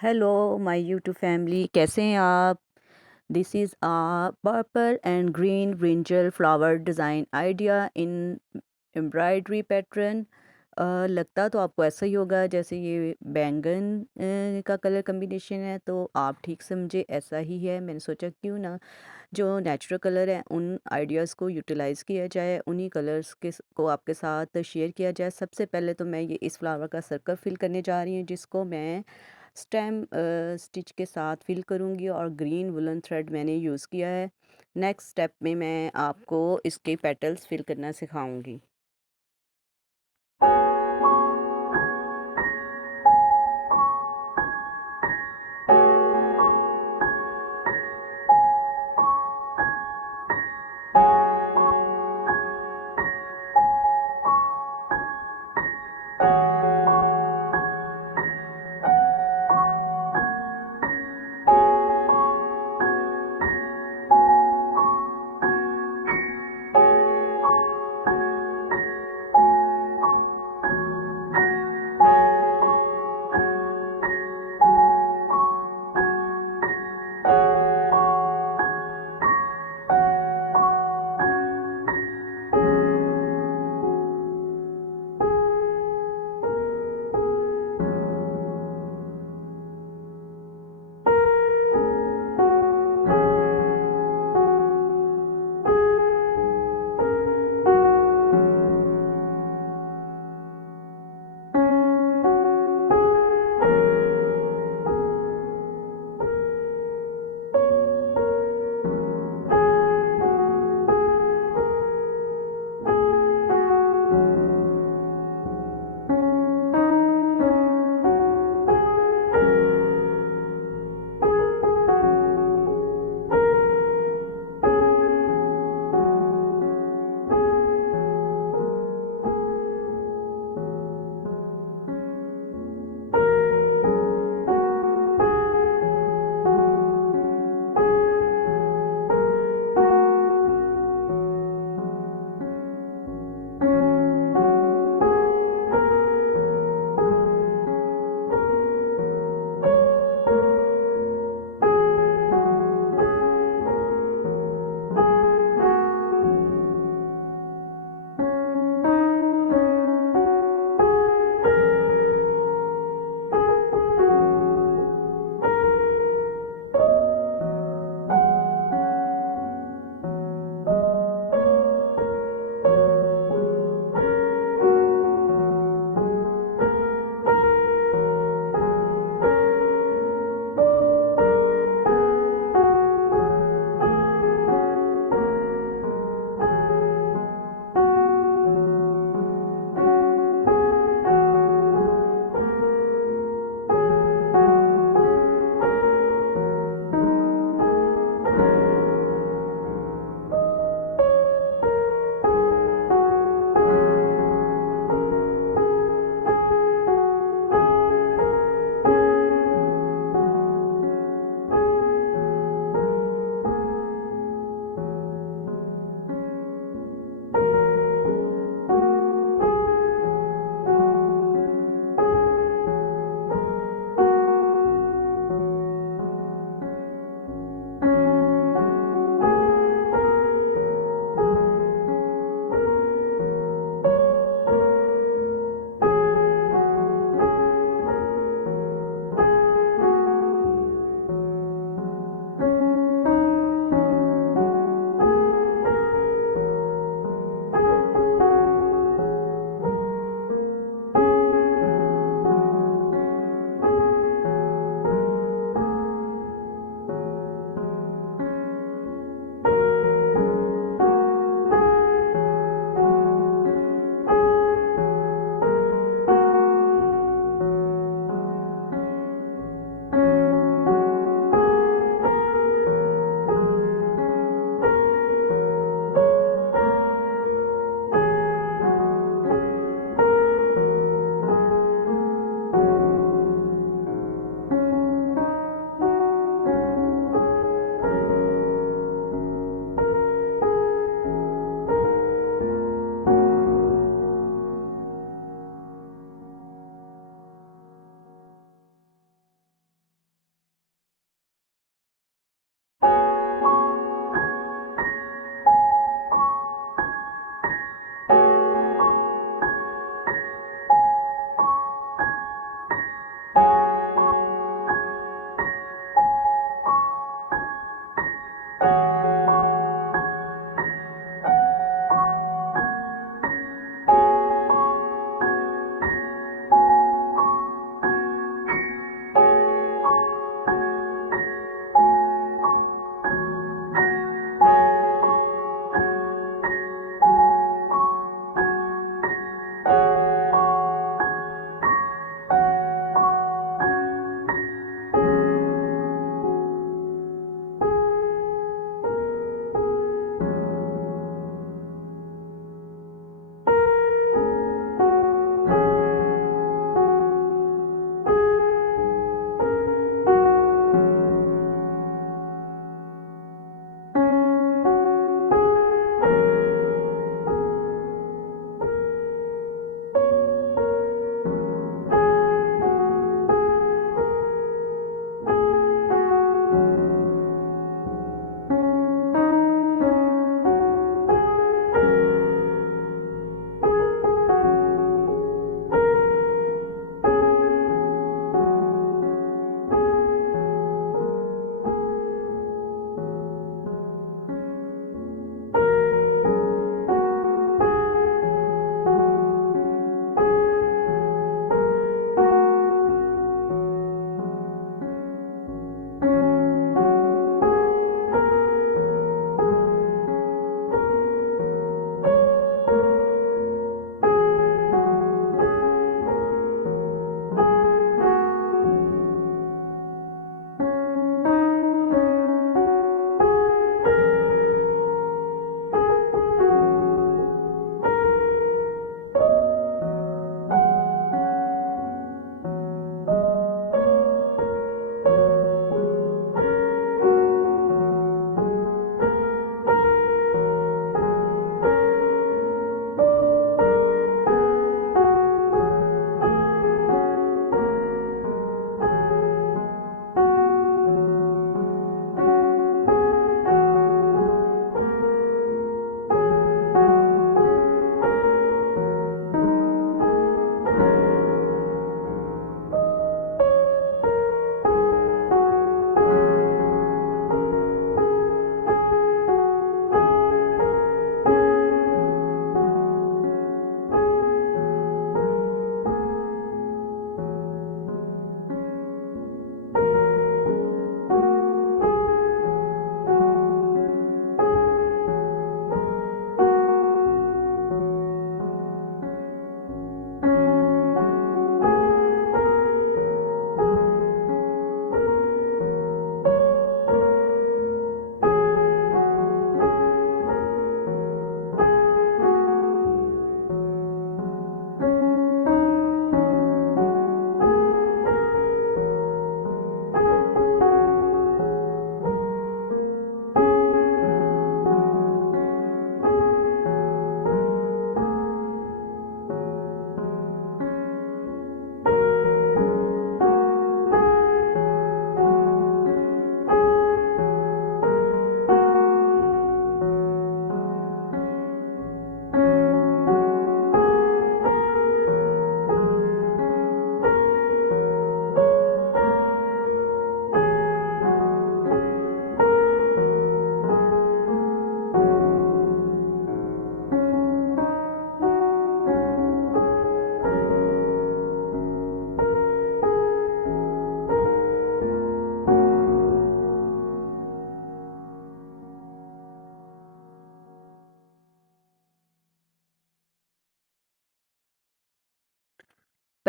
Hello my YouTube family, कैसे हैं आप। This is a purple and green brinjal flower design idea in embroidery pattern. लगता तो आपको ऐसा ही होगा जैसे ये बैंगन का कलर कम्बिनेशन है, तो आप ठीक समझे, ऐसा ही है। मैंने सोचा क्यों ना जो नेचुरल कलर है उन आइडियाज़ को यूटिलाइज़ किया जाए, उन्हीं कलर्स को आपके साथ शेयर किया जाए। सबसे पहले तो मैं ये इस फ्लावर का सर्कल फिल करने जा रही हूँ, जिसको मैं स्टेम स्टिच के साथ फिल करूँगी और ग्रीन वुलन थ्रेड मैंने यूज़ किया है। नेक्स्ट स्टेप में मैं आपको इसके पेटल्स फिल करना सिखाऊंगी।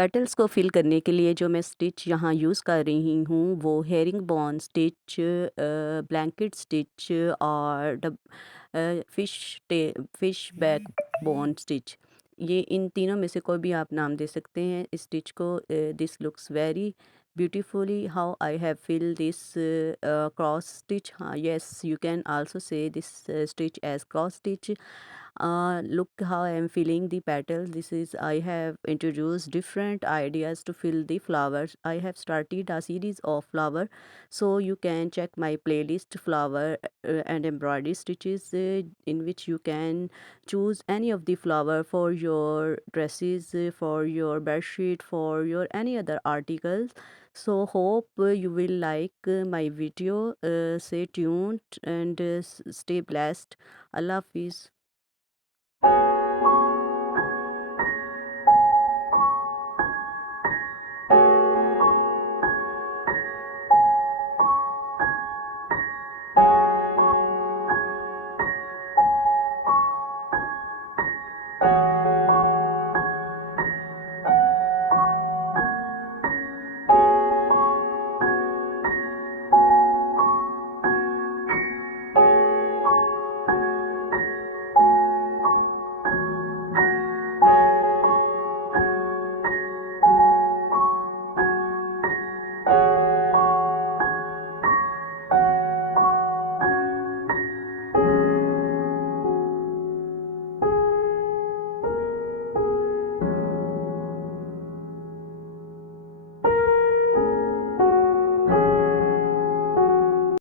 पेटल्स को फिल करने के लिए जो मैं स्टिच यहाँ यूज़ कर रही हूँ वो हेरिंग बॉन स्टिच, ब्लैंकेट स्टिच और फिश बैक बॉन स्टिच। ये इन तीनों में से कोई भी आप नाम दे सकते हैं इस स्टिच को। This looks very beautifully how I have filled this cross stitch. Yes, you can also say this stitch as cross stitch. Look how I am filling the petals. This is, I have introduced different ideas to fill the flowers. I have started a series of flower, so you can check my playlist flower and embroidery stitches, in which you can choose any of the flower for your dresses, for your bed sheet, for your any other articles. So hope you will like my video. Stay tuned and stay blessed. Allah Hafiz.